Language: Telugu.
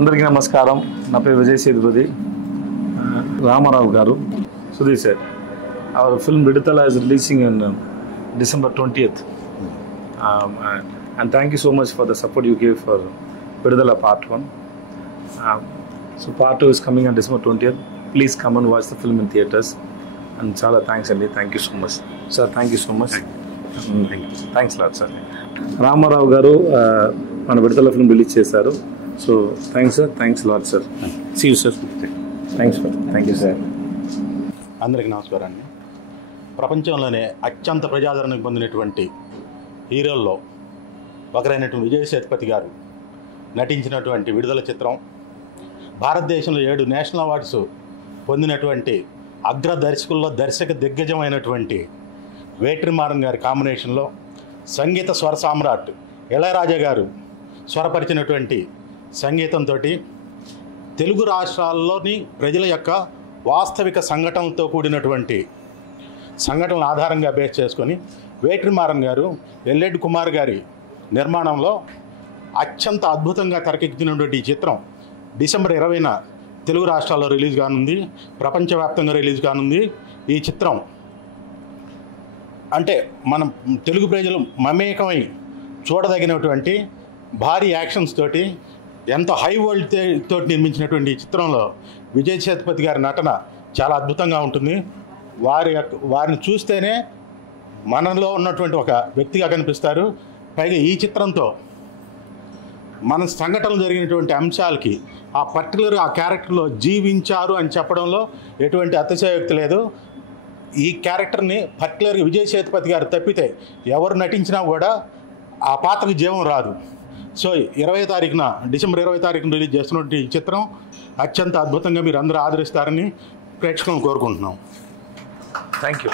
అందరికీ నమస్కారం. నా పేరు విజయ్ సేతుపతి. రామారావు గారు, Sudhi sir, our film Viduthala is releasing on December 20th. And thank you so much for the support you gave for Viduthala Part 1. So Part 2 is coming on December 20th. Please come and watch the film in theatres. And chala thanks Andy. Thank you so much. Sir, thank you so much. Thanks a lot, sir. Ramarao గారు మన విడుదల ఫిల్మ్ రిలీజ్ చేశారు. So thanks sir, thanks lot sir. See you sir. Thanks sir. Thank you sir. అందరికీ నమస్కారాన్ని. ప్రపంచంలోనే అత్యంత ప్రజాదరణ పొందినటువంటి హీరోల్లో ఒకరైనటువంటి విజయ్ సేతుపతి గారు నటించినటువంటి విడుదల చిత్రం, భారతదేశంలో 7 నేషనల్ అవార్డ్స్ పొందినటువంటి అగ్ర దర్శకుల్లో దర్శక దిగ్గజమైనటువంటి వేట్రిమారన్ గారి కాంబినేషన్లో సంగీత స్వర సామ్రాట్ ఇళయరాజా గారు స్వరపరిచినటువంటి సంగీతంతో తెలుగు రాష్ట్రాల్లోని ప్రజల యొక్క వాస్తవిక సంఘటనలతో కూడినటువంటి సంఘటనల ఆధారంగా బేస్ చేసుకొని వేట్రిమారన్ గారు ఎల్ఎడ్ కుమార్ గారి నిర్మాణంలో అత్యంత అద్భుతంగా తెరకెక్కించినటువంటి ఈ చిత్రం డిసెంబర్ 20న తెలుగు రాష్ట్రాల్లో రిలీజ్ కానుంది, ప్రపంచవ్యాప్తంగా రిలీజ్ కానుంది. ఈ చిత్రం అంటే మనం తెలుగు ప్రజలు మమేకమై చూడదగినటువంటి భారీ యాక్షన్స్ తోటి ఎంతో హై వరల్డ్ తోటి నిర్మించినటువంటి ఈ చిత్రంలో విజయ్ సేతుపతి గారి నటన చాలా అద్భుతంగా ఉంటుంది. వారిని చూస్తేనే మనలో ఉన్నటువంటి ఒక వ్యక్తిగా కనిపిస్తారు. పైగా ఈ చిత్రంతో మన సంఘటనలు జరిగినటువంటి అంశాలకి ఆ పర్టికులర్ ఆ క్యారెక్టర్లో జీవించారు అని చెప్పడంలో ఎటువంటి అతిశయోక్తి లేదు. ఈ క్యారెక్టర్ని పర్టికులర్గా విజయ్ సేతుపతి గారు తప్పితే ఎవరు నటించినా కూడా ఆ పాత్రకి జీవం రాదు. సో డిసెంబర్ 20 తారీఖున రిలీజ్ చేస్తున్నటువంటి ఈ చిత్రం అత్యంత అద్భుతంగా మీరు అందరూ ఆదరిస్తారని ప్రేక్షకులను కోరుకుంటున్నాం. Thank you.